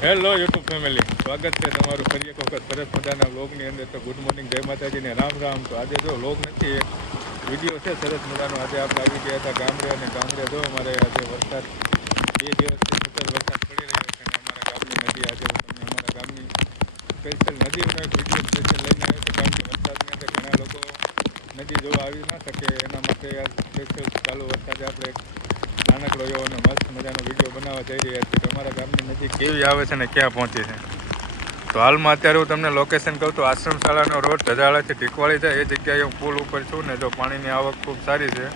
Hello YouTube family સ્વાગત છે તમારું ફરી એક વખત સરસ મજાના વ્લોગની અંદર. તો ગુડ મોર્નિંગ જય માતાજીને રામ રામ. તો આજે જો વ્લોગ નથી, એક વીડિયો છે સરસ મજાનો. આજે આપણે આવી ગયા હતા ગામડે અને ગામડે જો અમારે આજે વરસાદ બે દિવસથી સતત વરસાદ પડી રહ્યો છે અને અમારા ગામની નદી આજે તમને અમારા ગામની સ્પેશિયલ નદીનો એક વીડિયો સ્પેશિયલ લઈને આવ્યો છું. કારણ કે વરસાદની અંદર ઘણા લોકો નદી જોવા આવી ના શકે. એના માટે આ સ્પેશિયલ ચાલુ વરસાદે આપણે નાનકડો એવો અને મસ્ત મજાનો વીડિયો બનાવવા જઈ રહ્યા છીએ. તમારા ગામની નજીક કેવી આવે છે ને ક્યાં પહોંચી છે? તો હાલમાં અત્યારે હું તમને લોકેશન કહું તો આશ્રમ શાળાનો રોડ ધજાળાથી ટીકવાળી જાય એ જગ્યાએ હું પુલ ઉપર છું ને જો પાણીની આવક ખૂબ સારી છે.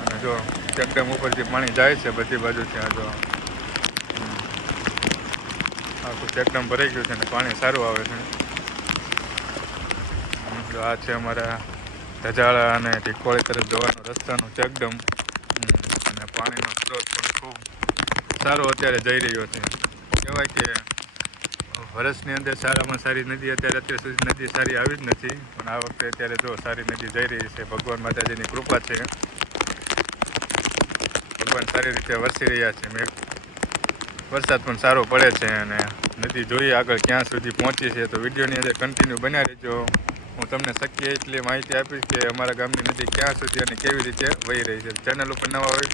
અને જો ચકડેમ ઉપરથી પાણી જાય છે બધી બાજુથી, આ જો. આખું ચેકડમ ભરાઈ ગયું છે ને પાણી સારું આવે છે. આ છે અમારા ધજાળા અને ટીકવાળી તરફ જવાનો રસ્તાનું ચેકડેમ. પાણીનો સ્ત્રોત પણ ખૂબ સારો અત્યારે જઈ રહ્યો છે. કહેવાય કે વર્ષની અંદર સારામાં સારી નદી અત્યારે અત્યાર સુધી નદી સારી આવી જ નથી. પણ આ વખતે અત્યારે જો સારી નદી જઈ રહી છે, ભગવાન માતાજીની કૃપા છે. ભગવાન સારી રીતે વરસી રહ્યા છે. મેં વરસાદ પણ સારો પડે છે અને નદી જોઈએ આગળ ક્યાં સુધી પહોંચી છે તો વિડીયોની અંદર કન્ટિન્યુ બન્યા રહેજો. હું તમને શક્ય એટલી માહિતી આપીશ કે અમારા ગામની નદી ક્યાં સુધી અને કેવી રીતે વહી રહી છે. ચેનલ ઉપર નવા હોય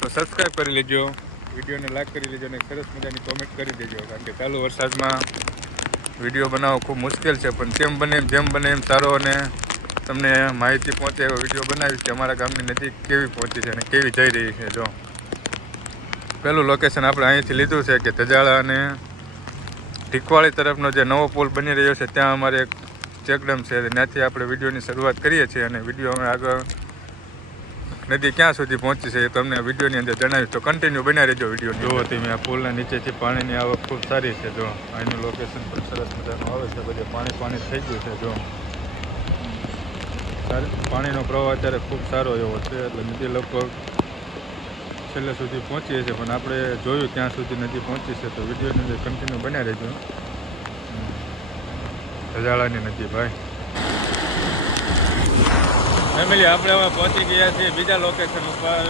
તો સબસ્ક્રાઈબ કરી લેજો, વિડીયોને લાઈક કરી લેજો અને સરસ મજાની કોમેન્ટ કરી દેજો, કારણ કે ચાલુ વરસાદમાં વીડિયો બનાવવો ખૂબ મુશ્કેલ છે, પણ જેમ બને એમ, જેમ બને એમ સારો અને તમને માહિતી પહોંચે એવો વીડિયો બનાવીશ કે અમારા ગામની નજીક કેવી પહોંચી છે અને કેવી જઈ રહી છે, જો. પહેલું લોકેશન આપણે અહીંથી લીધું છે કે તજાળા અને ઢીકવાળી તરફનો જે નવો પુલ બની રહ્યો છે, ત્યાં અમારે એક ચેકડેમ છે, ત્યાંથી આપણે વિડીયોની શરૂઆત કરીએ છીએ અને વીડિયો અમે આગળ નદી ક્યાં સુધી પહોંચી છે એ તમને વિડીયોની અંદર જણાવીશ. તો કન્ટિન્યુ બન્યા રહેજો વીડિયો જુઓ તમે આ પુલના નીચેથી પાણીની આવક ખૂબ સારી છે. જો અહીંનું લોકેશન પણ સરસ મજાનું આવે છે. બધે પાણી પાણી થઈ ગયું છે. જો પાણીનો પ્રવાહ અત્યારે ખૂબ સારો એવો છે. એટલે નદી લગભગ છેલ્લે સુધી પહોંચીએ છીએ પણ આપણે જોયું ક્યાં સુધી નદી પહોંચી છે. તો વિડીયોની અંદર કન્ટિન્યુ બન્યા રહેજો. રજાળાની નદી ભાઈ. ફેમિલી, આપણે હવે પહોંચી ગયા છીએ બીજા લોકેશન ઉપર.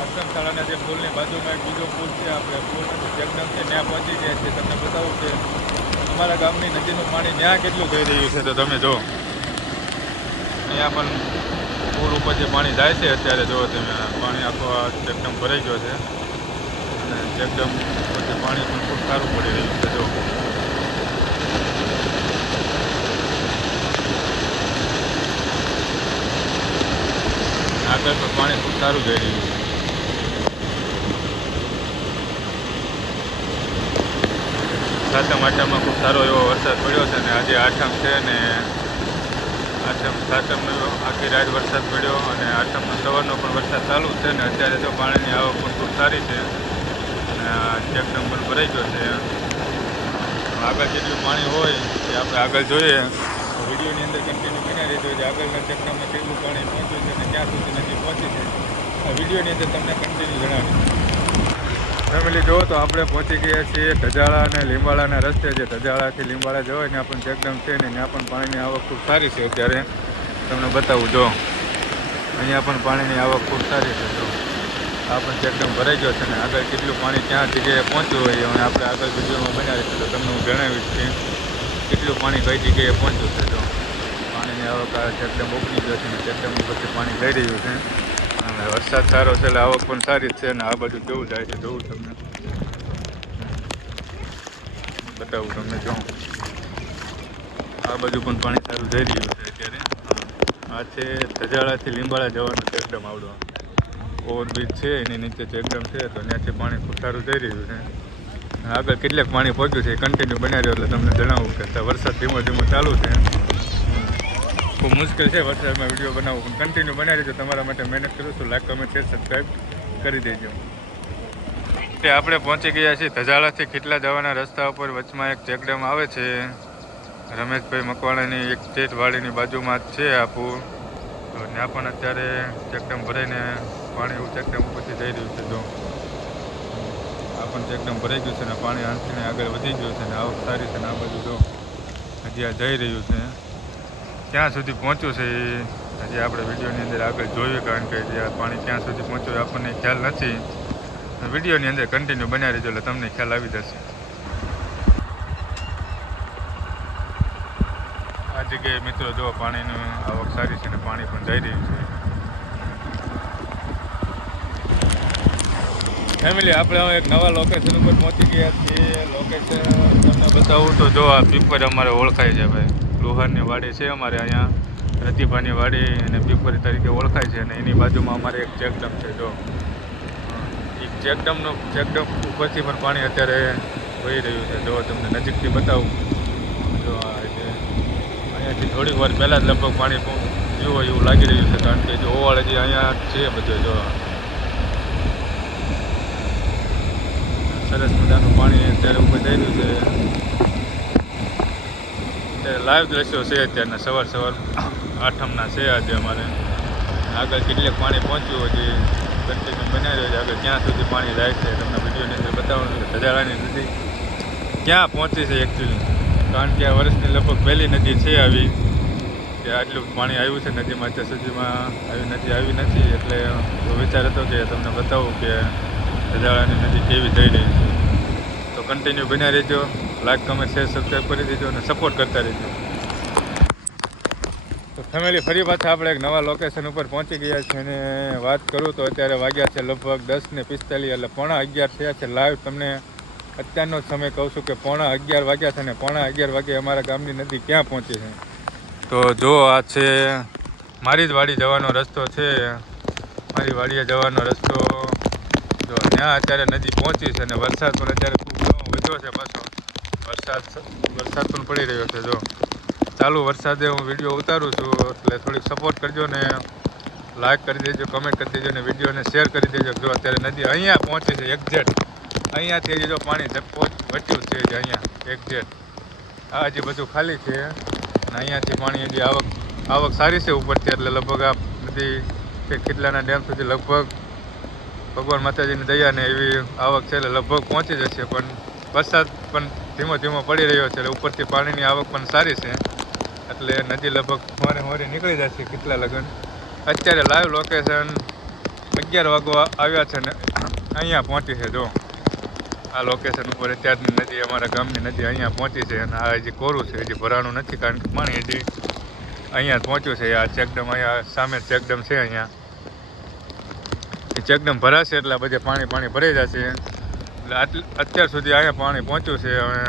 આશ્રમ શાળાના જે પુલની બાજુમાં એક બીજો પુલ છે, આપણે પુલ જગદમ છે, ત્યાં પહોંચી ગયા છીએ. તમને બતાવું કે અમારા ગામની નદીનું પાણી ત્યાં કેટલું થઈ રહ્યું છે, તો તમે જો અહીંયા પણ પુલ ઉપર જે પાણી જાય છે, અત્યારે જો તમે પાણી આખો ચેકડમ ભરાઈ ગયો છે. અને ચેકડમ ઉપરથી પાણી પણ ખૂબ સારું પડી રહ્યું છે જો આગળ તો પાણી ખૂબ સારું જઈ રહ્યું છે. સાતમ, આઠમમાં ખૂબ સારો એવો વરસાદ પડ્યો છે અને આજે આઠમ છે ને આઠમ, સાતમનો આખી રાત વરસાદ પડ્યો અને આઠમનો સવારનો પણ વરસાદ ચાલુ છે ને અત્યારે તો પાણીની આવક પણ ખૂબ સારી છે. અને આ નંબર ભરાઈ ગયો છે. આગળ જેટલું પાણી હોય એ આપણે આગળ જોઈએ. વિડીયોની અંદર કન્ટિન્યુ બન્યા રહેજો જે આગળના ચેકડમમાં કેટલું પાણી પહોંચ્યું છે અને ક્યાં સુધી નદી પહોંચી છે, આ વિડીયોની અંદર તમને કન્ટિન્યુ જણાવીશ. ફેમિલી જુઓ તો આપણે પહોંચી ગયા છીએ ધજાળા અને લીંબાળાના રસ્તે. જે ધજાળાથી લીંબાળા જવાય, ત્યાં પણ ચેકડમ છે ને ત્યાં પણ પાણીની આવક ખૂબ સારી છે અત્યારે. તમને બતાવું જો અહીંયા પણ પાણીની આવક ખૂબ સારી છે જો આ પણ ચેકડમ ભરાઈ ગયો છે ને આગળ કેટલું પાણી ક્યાં જગ્યાએ પહોંચ્યું હોય અને આપણે આગળ વિડીયોમાં બનાવીશું. તો તમને હું જણાવીશ કે કેટલું પાણી કઈ જગ્યાએ પહોંચ્યું છે તો પાણીની આવક ચેકડમ ઉપડી ગયો છે ને ચેકડમ પછી પાણી જઈ રહ્યું છે. અને વરસાદ સારો છે એટલે આવક પણ સારી જ છે અને આ બાજુ કેવું જાય છે જોવું તમને. બતાવું તમને જો. આ બાજુ પણ પાણી સારું જઈ રહ્યું છે અત્યારે. આ છે ધજાળાથી લીંબાળા જવાનું એકદમ આવડો. ઓવરબ્રિજ છે, એની નીચે એકદમ છે, તો ત્યાંથી પાણી ખૂબ સારું જઈ રહ્યું છે. અને આગળ કેટલાક પાણી પહોંચ્યું છે કન્ટિન્યુ બનાવી રહ્યો એટલે તમને જણાવું કે વરસાદ ધીમો ધીમો ચાલુ છે. ખૂબ મુશ્કેલ છે વરસાદમાં વીડિયો બનાવવો, પણ કન્ટિન્યુ બનાવી દેજો તમારા માટે મહેનત કરું છું. લાઈક કમેન્ટ શેર સબસ્ક્રાઈબ કરી દેજો. તે આપણે પહોંચી ગયા છીએ ધજાળાથી કેટલા જવાના રસ્તા ઉપર. વચમાં એક ચેકડેમ આવે છે. રમેશભાઈ મકવાણાની એક સ્ટેટ વાડીની બાજુમાં જ છે આપું ત્યાં પણ અત્યારે ચેકડેમ ભરાઈને પાણી એવું ચેકડેમ ઉપરથી જઈ રહ્યું છે જો. પણ એકદમ ભરાઈ ગયું છે ને પાણી આંખીને આગળ વધી ગયું છે ને આવક સારી છે ને આ બધું જો હજી આ જઈ રહ્યું છે. ક્યાં સુધી પહોંચ્યું છે એ હજી આપણે વિડીયોની અંદર આગળ જોઈએ, કારણ કે જે આ પાણી ક્યાં સુધી પહોંચ્યું આપણને ખ્યાલ નથી. વિડીયોની અંદર કન્ટિન્યુ બનાવી દેજો એટલે તમને ખ્યાલ આવી જશે. આ જગ્યાએ મિત્રો જો પાણીની આવક સારી છે ને પાણી પણ જઈ રહ્યું છે. ફેમિલી આપણે હવે એક નવા લોકેશન ઉપર પહોંચી ગયા છીએ. લોકેશન તમને બતાવું તો જો આ પીપર અમારે ઓળખાય છે ભાઈ. લુહારની વાડી છે અમારે અહીંયા. રતિભાની વાડી અને પીપરી તરીકે ઓળખાય છે અને એની બાજુમાં અમારે એક ચેકડમ છે, જો. એક ચેકડમનું ચેકડમ ઉપરથી પણ પાણી અત્યારે વહી રહ્યું છે. જો તમને નજીકથી બતાવું. જો આ અહીંયાથી થોડીક વાર પહેલાં જ લગભગ પાણી પીવું એવું લાગી રહ્યું છે કારણ કે જો ઓવાળ હજી અહીંયા છે બધું, જો. સરસ મજાનું પાણી અત્યારે ઉપર થઈ રહ્યું છે. લાઈવ દ્રશ્યો છે અત્યારના, સવાર સવાર આઠમના છે આજે અમારે. આગળ કેટલેક પાણી પહોંચ્યું હજી કન્ટિન્યુ બનાવી રહ્યો છે. આગળ ક્યાં સુધી પાણી જાય છે તમને વિડીયોની અંદર બતાવવાનું કે સજારાની નદી ક્યાં પહોંચી છે એકચ્યુઅલી કારણ કે આ વર્ષની લગભગ પહેલી નદી છે આવી, કે આટલું પાણી આવ્યું છે નદીમાં, અત્યાર સુધીમાં આવી નદી આવી નથી. એટલે વિચાર હતો કે તમને બતાવું કે સજાળાની નદી કેવી થઈ રહી છે. તો કન્ટિન્યુ બન્યા રહેજો. લાઈક કમેન્ટ શેર સબસ્ક્રાઈબ કરી દેજો અને સપોર્ટ કરતા રહેજો. તો ફેમિલી ફરી પાછા આપણે એક નવા લોકેશન ઉપર પહોંચી ગયા છીએ અને વાત કરું તો અત્યારે વાગ્યા છે લગભગ દસ ને પિસ્તાલીસ એટલે પોણા અગિયાર થયા છે. લાઈવ તમને અત્યારનો સમય કહું છું કે પોણા અગિયાર વાગ્યા છે અને પોણા અગિયાર વાગે અમારા ગામની નદી ક્યાં પહોંચી છે. તો જો આ છે મારી જ વાડી જવાનો રસ્તો છે. મારી વાડીએ જવાનો રસ્તો ત્યાં અત્યારે નદી પહોંચી છે અને વરસાદ પણ અત્યારે ખૂબ ઘણો વધ્યો છે પાછો. વરસાદ વરસાદ પણ પડી રહ્યો છે, જો. ચાલુ વરસાદે હું વીડિયો ઉતારું છું, એટલે થોડીક સપોર્ટ કરજો ને લાઈક કરી દેજો કમેન્ટ કરી દેજો ને વિડીયોને શેર કરી દેજો, જો અત્યારે નદી અહીંયા પહોંચી છે એક્ઝેટ અહીંયાથી હજી જો પાણી વટ્યું છે જે અહીંયા એક્ઝેટ આ હજી બધું ખાલી છે અને અહીંયાથી પાણી હજી આવક આવક સારી છે ઉપરથી, એટલે લગભગ આ નદી કે કેટલાના ડેમ સુધી લગભગ ભગવાન માતાજીની દયાને એવી આવક છે એટલે લગભગ પહોંચી જશે, પણ વરસાદ પણ ધીમો ધીમો પડી રહ્યો છે એટલે ઉપરથી પાણીની આવક પણ સારી છે. એટલે નદી લગભગ મોરે મોરે નીકળી જશે કેટલા લગન. અત્યારે લાઈવ લોકેશન અગિયાર વાગવા આવ્યા છે ને અહીંયા પહોંચી છે, જો. આ લોકેશન ઉપર અત્યારની નદી, અમારા ગામની નદી અહીંયા પહોંચી છે અને આ હજી કોરું છે, હજી ભરાણું નથી કારણ કે પાણી હજી અહીંયા પહોંચ્યું છે. આ ચેકડમ અહીંયા સામે ચેકડમ છે અહીંયા. એ ચેકડમ ભરાશે એટલે બધે પાણી પાણી ભરાઈ જશે. એટલે અત્યાર સુધી અહીંયા પાણી પહોંચ્યું છે. હવે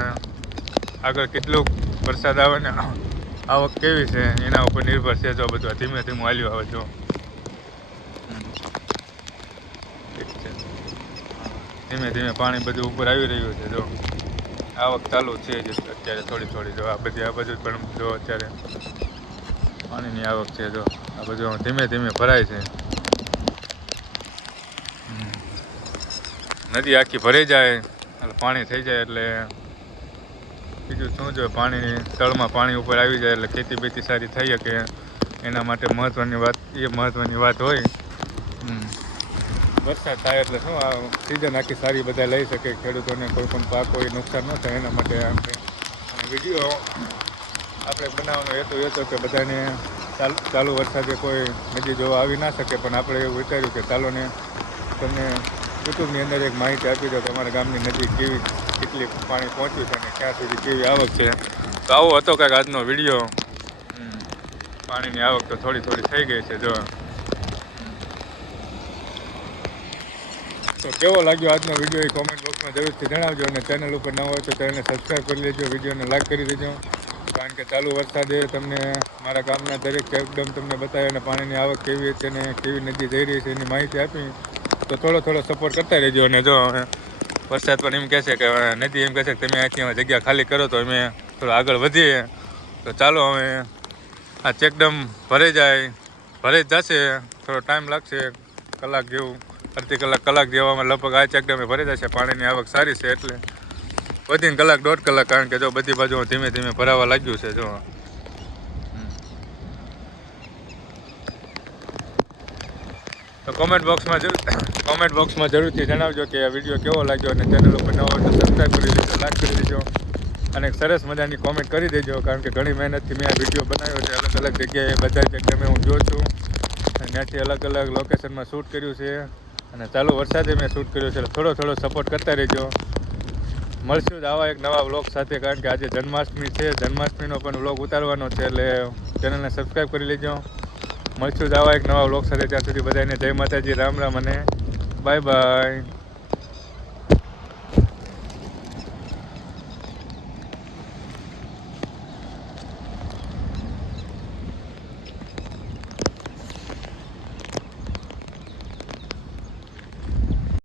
આગળ કેટલું વરસાદ આવે ને, આવક કેવી છે, એના ઉપર નિર્ભર છે. જો બધું ધીમે ધીમે હાલ્યું આવે જો ધીમે ધીમે પાણી બધું ઉપર આવી રહ્યું છે. જો આવક ચાલુ છે જ અત્યારે થોડી થોડી. જો આ બધી, આ બધું પણ જો અત્યારે પાણીની આવક છે. જો આ બધું ધીમે ધીમે ભરાય છે. નદી આખી ભરાઈ જાય એટલે પાણી થઈ જાય એટલે બીજું શું જો પાણી તળમાં પાણી ઉપર આવી જાય એટલે ખેતી બેતી સારી થઈ શકે. એના માટે મહત્ત્વની વાત, એ મહત્ત્વની વાત હોય. વરસાદ થાય એટલે શું આ સિઝન આખી સારી બધા લઈ શકે. ખેડૂતોને કોઈ પણ પાક હોય નુકસાન ન થાય એના માટે આપણે વીડિયો આપણે બનાવવાનો હેતુ એ હતો કે બધાને ચાલુ ચાલુ વરસાદે કોઈ નદી જોવા આવી ના શકે. પણ આપણે એવું વિચાર્યું કે ચાલો ને તમને યુટ્યુબની અંદર એક માહિતી આપી દો તમારા ગામની નદી કેવી કેટલી પાણી પહોંચ્યું છે અને ક્યાં સુધી કેવી આવક છે. તો આવો હતો કાંઈક આજનો વીડિયો. પાણીની આવક તો થોડી થોડી થઈ ગઈ છે, જો. તો કેવો લાગ્યો આજનો વીડિયો એ કોમેન્ટ બોક્સમાં જરૂરથી જણાવજો અને ચેનલ ઉપર ન હોય તો ચેનલને સબસ્ક્રાઈબ કરી લેજો, વિડીયોને લાઈક કરી દેજો. કારણ કે ચાલુ વરસાદે તમને મારા ગામના દરેક એકદમ તમને બતાવ્યા અને પાણીની આવક કેવી છે અને કેવી નદી જઈ રહી છે એની માહિતી આપી. તો થોડો થોડો સપોર્ટ કરતા રહેજો અને જો વરસાદ પણ એમ કહે છે કે નદી એમ કહે છે કે, તમે અહીંથી જગ્યા ખાલી કરો તો અમે થોડો આગળ વધીએ. તો ચાલો હવે આ ચેકડમ ભરાઈ જાય, ભરાઈ જશે. થોડો ટાઈમ લાગશે, કલાક જેવું, અડધી કલાક કલાક જેવામાં લગભગ આ ચેકડમે ભરાઈ જશે. પાણીની આવક સારી છે એટલે વધીને કલાક દોઢ કલાક, કારણ કે જો બધી બાજુ ધીમે ધીમે ભરાવા લાગ્યું છે, જો. તો કોમેન્ટ બોક્સમાં જરૂર કોમેન્ટ બોક્સમાં જરૂરથી જણાવજો કે આ વીડિયો કેવો લાગ્યો અને ચેનલ ઉપર નવો તો સબસ્ક્રાઈબ કરી દેજો લાઈક કરી દેજો. અને સરસ મજાની કોમેન્ટ કરી દેજો, કારણ કે ઘણી મહેનતથી મેં આ વીડિયો બનાવ્યો છે. અલગ અલગ જગ્યાએ બધા જગ્યાએ હું જોઉં છું. અને ત્યાંથી અલગ અલગ લોકેશનમાં શૂટ કર્યું છે. અને ચાલુ વરસાદે મેં શૂટ કર્યું છે. થોડો થોડો સપોર્ટ કરતા રહેજો. મળશું જ આવા એક નવા વ્લોગ સાથે, કારણ કે આજે જન્માષ્ટમી છે. જન્માષ્ટમીનો પણ વ્લોગ ઉતારવાનો છે. એટલે ચેનલને સબસ્ક્રાઈબ કરી લેજો. મળશું જ આવા એક નવા બ્લોગ સાથે. ત્યાં સુધી બધાને જય માતાજી, રામ રામ અને બાય બાય